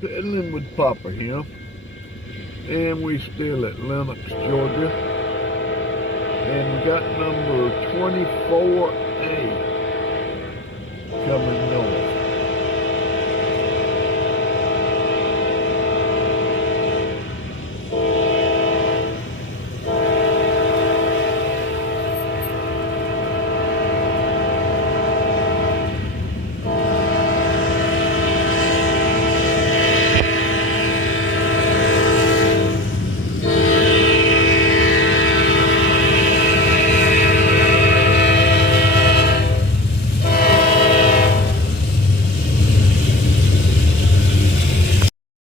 Peddling with Papa here, and we still at Lenox, Georgia, and we got number 24